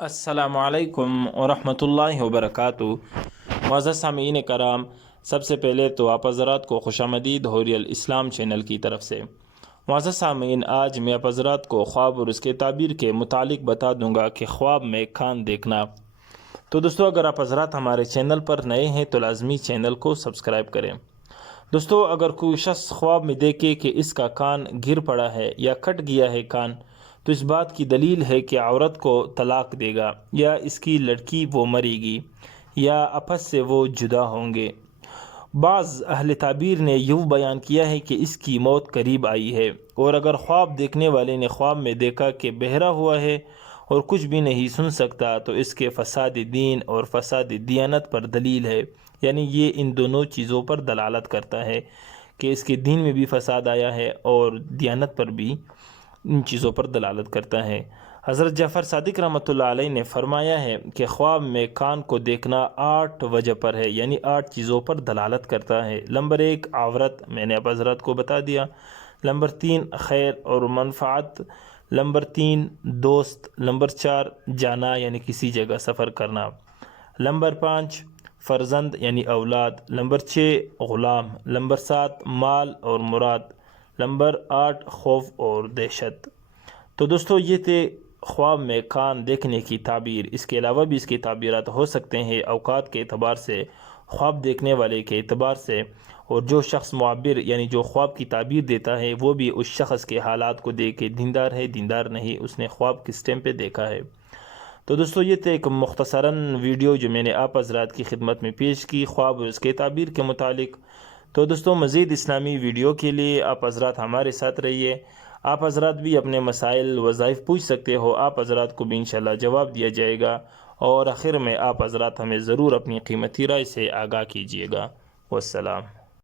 السلام علیکم ورحمۃ اللہ وبرکاتہ۔ معزز سامعین کرام، سب سے پہلے تو آپ حضرات کو خوش آمدید حوریل اسلام چینل کی طرف سے۔ معزز سامعین، آج میں آپ حضرات کو خواب اور اس کے تعبیر کے متعلق بتا دوں گا کہ خواب میں کان دیکھنا۔ تو دوستو، اگر آپ حضرات ہمارے چینل پر نئے ہیں تو لازمی چینل کو سبسکرائب کریں۔ دوستو، اگر کوئی شخص خواب میں دیکھے کہ اس کا کان گر پڑا ہے یا کٹ گیا ہے کان، تو اس بات کی دلیل ہے کہ عورت کو طلاق دے گا، یا اس کی لڑکی وہ مرے گی، یا آپس سے وہ جدا ہوں گے۔ بعض اہل تعبیر نے یوں بیان کیا ہے کہ اس کی موت قریب آئی ہے، اور اگر خواب دیکھنے والے نے خواب میں دیکھا کہ بہرا ہوا ہے اور کچھ بھی نہیں سن سکتا، تو اس کے فساد دین اور فساد دیانت پر دلیل ہے۔ یعنی یہ ان دونوں چیزوں پر دلالت کرتا ہے کہ اس کے دین میں بھی فساد آیا ہے اور دیانت پر بھی ان چیزوں پر دلالت کرتا ہے۔ حضرت جعفر صادق رحمۃ اللہ علیہ نے فرمایا ہے کہ خواب میں کان کو دیکھنا 8 وجہ پر ہے، یعنی 8 چیزوں پر دلالت کرتا ہے۔ نمبر 1 عورت، میں نے آپ حضرات کو بتا دیا۔ نمبر 3 خیر اور منفعت۔ نمبر 3 دوست۔ نمبر 4 جانا، یعنی کسی جگہ سفر کرنا۔ نمبر 5 فرزند، یعنی اولاد۔ نمبر 6 غلام۔ نمبر 7 مال اور مراد۔ نمبر 8 خوف اور دہشت۔ تو دوستو، یہ تھے خواب میں کان دیکھنے کی تعبیر۔ اس کے علاوہ بھی اس کی تعبیرات ہو سکتے ہیں، اوقات کے اعتبار سے، خواب دیکھنے والے کے اعتبار سے، اور جو شخص معبر یعنی جو خواب کی تعبیر دیتا ہے وہ بھی اس شخص کے حالات کو دیکھ کے دیندار ہے دیندار نہیں، اس نے خواب کس ٹائم پہ دیکھا ہے۔ تو دوستو، یہ تھے ایک مختصراً ویڈیو جو میں نے آپ حضرات کی خدمت میں پیش کی خواب اور اس کے تعبیر کے متعلق۔ تو دوستو، مزید اسلامی ویڈیو کے لیے آپ حضرات ہمارے ساتھ رہیے۔ آپ حضرات بھی اپنے مسائل وظائف پوچھ سکتے ہو، آپ حضرات کو بھی انشاءاللہ جواب دیا جائے گا، اور آخر میں آپ حضرات ہمیں ضرور اپنی قیمتی رائے سے آگاہ کیجیے گا۔ والسلام۔